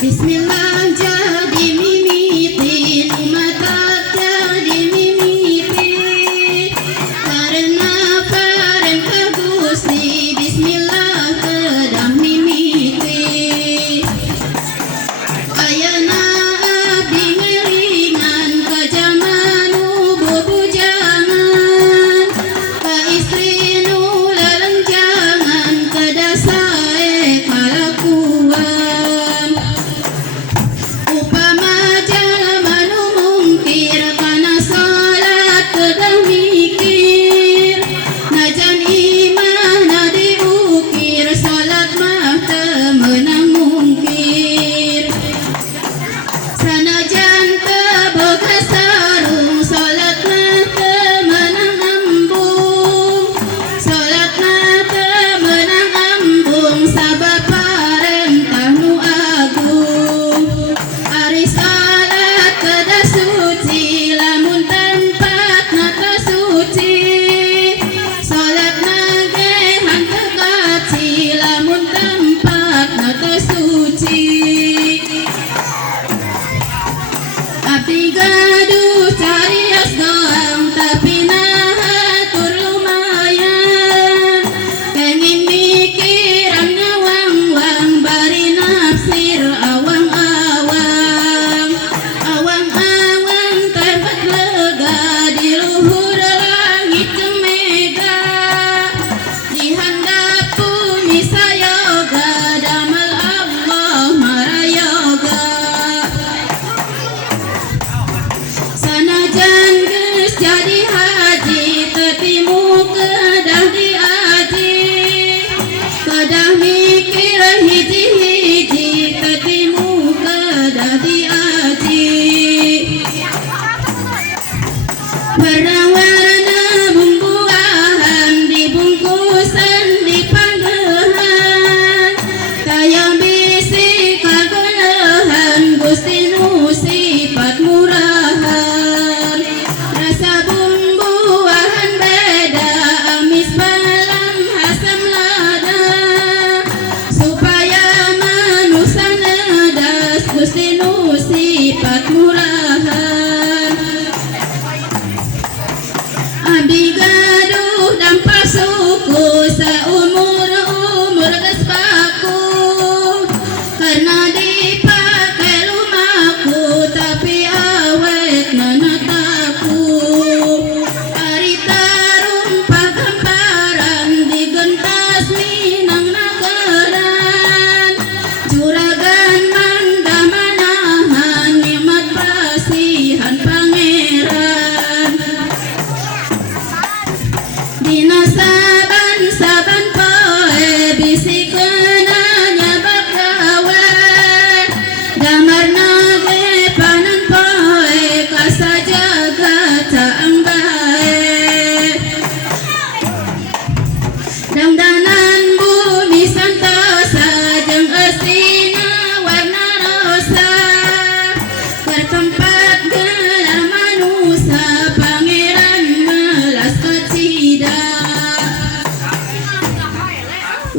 Bismillah jadi mimiti, umat jadi mimiti, karena perintah Gusti. Bismillah kedah mimiti, ayana abdi ngeringan ka jaman bubujangan, ka istri nu lalenjangan, ka dasae kalakuan. Upama jalma nu mungkir kana salat kedah mikir, najan imana diukir, salat mah teu meunang mungkir. Sanajan teu boga sarung, salat mah teu meunang embung, salat mah teu meunang embung, sabab parentah nu agung. Ari salat kedah suci, lamun tempatna teu suci, salat nage henteu kaci, lamun tempatna teu suci. Abdi gaduh carios doang, tapi nahatur lumayan, pengen mikiran ngawang-wang, bari nafsir awang-awang. Awang-awang tempat lega, di luhur langit cemega, di handap bumi sayoga, damal Allah marayoga. Sanajan geus jadi haji, tetimu kedah diaji, kedah mikir hiji-hiji, tetimu kedah diaji. Warna-warna bumbuahan, dibungkusan di pangeuhan, kaya bisi kageulehan, Gusti nu sifat murahan. Rasa bumbuahan beda, amis balam asam lada, supaya manusia nedas, Gusti nu sifat murahan. Abdi